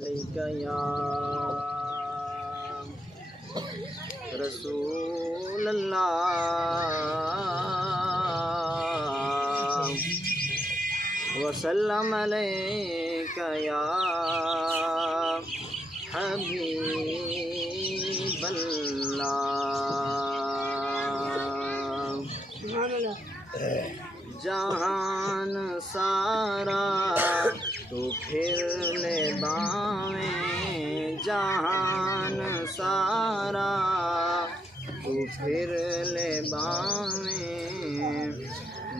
عليك يا رسول الله وسلم عليك يا حبيب الله جہان سارا تو پھر لے باویں جہان سارا تو پھر لے باویں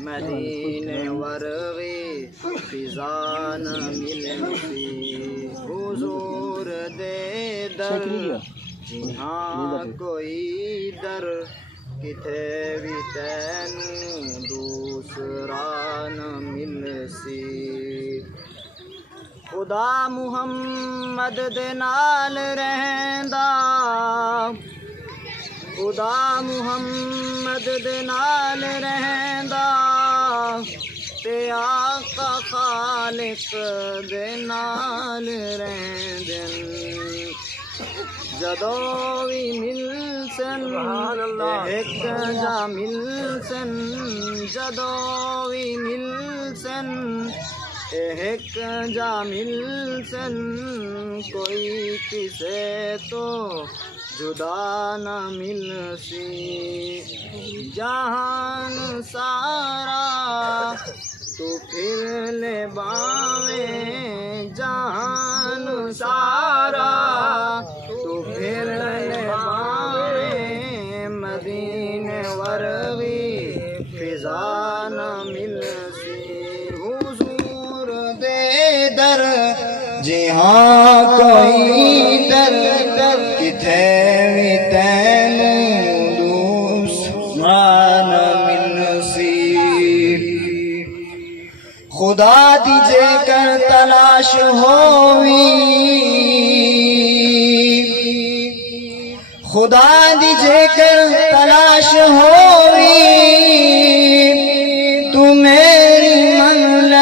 مدینے ورغی فضا نہ ملتی حضور دے در جی ہاں کوئی در کتے بھی تینوں دوسرا نہ ملسی خدا محمد دے نال رہندا خدا محمد دے نال رہندا تے آقا خالق دے نال رہندن جدو بھی ملسن ایک جا ملسن جدو بھی ملسن ایک جا ملسن کوئی کسے تو جدا نہ ملسی جہان سارا تو پھر لے باویں جہان سارا تو پھر لے باویں مدینے ورغی فضا نہ ملسی حضور دے در جی ہاں کوئی در کتے بھی تینوں دوسرا نہ ملسی خدا دیجے کر تلاش ہوئی خدا دیجے کر تلاش ہوئی تو میری منزل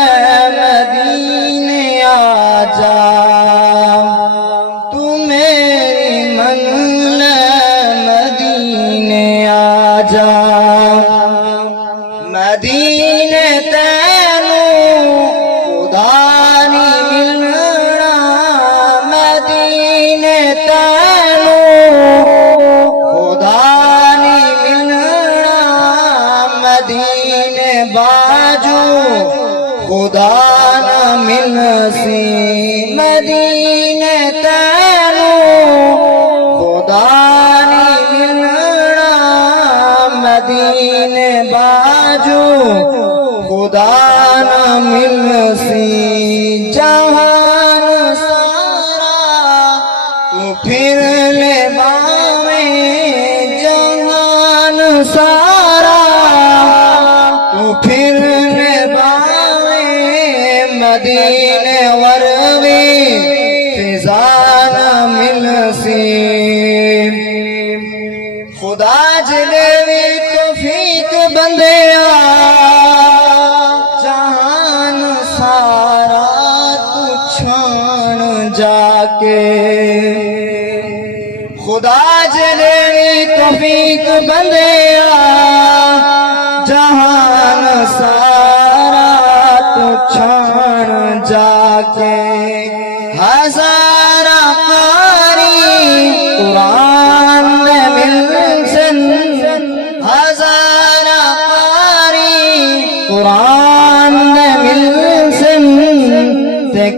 مدینے آ جا تو میری منزل مدینے آ جا مدینے خدا نہ ملسی مدینے تینوں خدا نہ ملنا مدینے باجو خدا نہ ملسی جہان سارا تو پھر لے باویں جہان سارا تو پھر مدینے ورغی فضا نہ ملسی خدا جلوی توفیق بندیا جہان سارا تو چھان جا کے خدا جلوی توفیق بندیا جہان سارا تو چھان جا کے ہزارہ قاری قرآن میں ملسن ہزارہ قاری قرآن میں ملسن تے